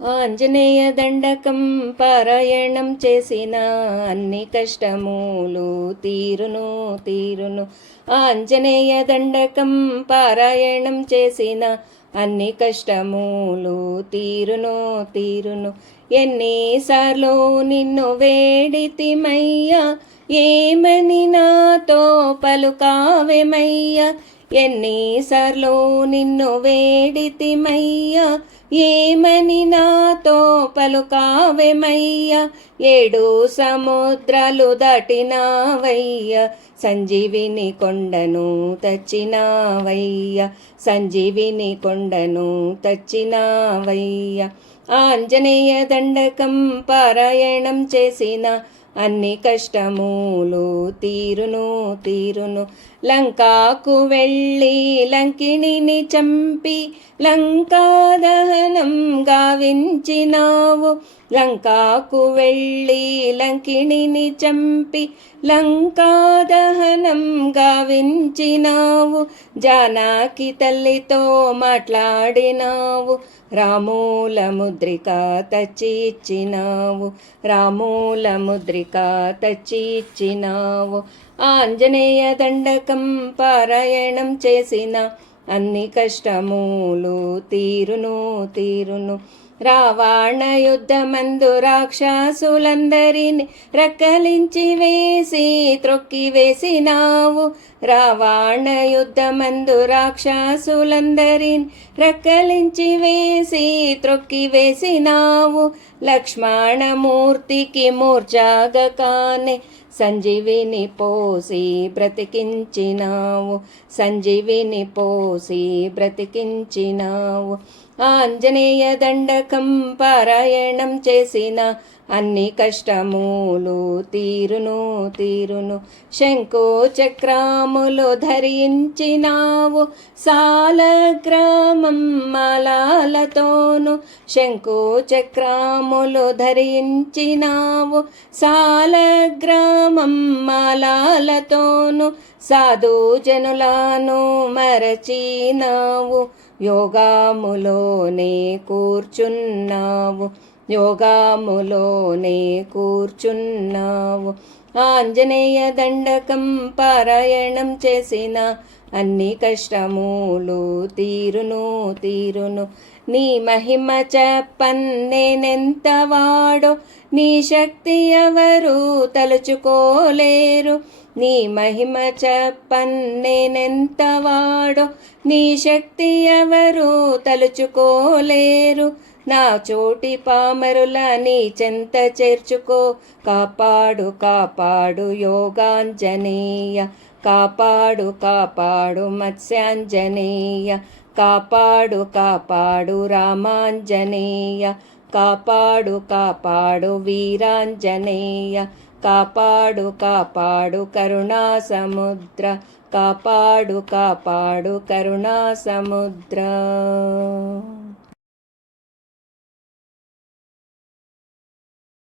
ఆంజనేయ దండకం పారాయణం చేసిన అన్ని కష్టములు తీరును. ఆంజనేయ దండకం పారాయణం చేసిన అన్ని కష్టములు తీరును. ఎన్నిసార్లు నిన్ను వేడితిమయ్యా, ఏమని నాతో పలుకావెమయ్యా. ఎన్నిసార్లు నిన్ను వేడితిమయ్యా, ఏమని నాతో పలుకావెమయ్యా. 7 సముద్రాలు దాటినావయ్యా, సంజీవిని కొండను తెచ్చినావయ్యా. సంజీవిని కొండను తెచ్చినావయ్యా. ఆంజనేయ దండకం పారాయణం చేసిన అన్ని కష్టములు తీరును. లంకాకు వెళ్ళి లంకిణిని చంపి లంకా దహనం గావించినావు. లంకాకు వెళ్ళి లంకిణిని చంపి లంకా దహనం గావించినావు. జానకి తల్లితో మాట్లాడినావు, రామూల ముద్రిక తెచ్చి ఇచ్చినావు. రామూల ముద్రిక తెచ్చి ఇచ్చినావు. ఆంజనేయ దండకం పారాయణం చేసిన అన్ని కష్టములు తీరును. రావణ యుద్ధమందు రాక్షసులందరిని రక్కలించి వేసి త్రొక్కి వేసినావు. రావణ యుద్ధమందు రాక్షసులందరిని రక్కలించి వేసి త్రొక్కి వేసినావు. లక్ష్మణమూర్తికి మూర్ఛాగకానే సంజీవిని పోసి బ్రతికించినావు. సంజీవిని పోసి బ్రతికించినావు. ఆంజనేయ దండకం పారాయణం చేసిన అన్ని కష్టములు తీరును. శంకు చక్రములు ధరించినావు, సాలగ్రామం మాలలతోను. శంకు చక్రములు ధరించినావు, సాలగ్రామం మాలలతోను. సాధు జనులను మరచినావు, యోగములోనే కూర్చున్నావు. యోగములోనే కూర్చున్నావు. ఆంజనేయ దండకం పారాయణం చేసిన అన్ని కష్టములు తీరును. నీ మహిమ చెప్పన్నేనెంత వాడో, నీ శక్తి ఎవరు తలుచుకోలేరు. నీ మహిమ చెప్పన్నేనెంత వాడో, నీ శక్తి ఎవరు తలుచుకోలేరు. నా చోటి పామరుల నీ చెంత చేర్చుకో, కాపాడు యోగాంజనేయ. కాపాడు మత్స్యాంజనేయ. కాపాడు రామాంజనేయ. కాపాడు వీరాంజనేయ. కాపాడు కరుణా సముద్ర. కాపాడు కరుణా సముద్ర.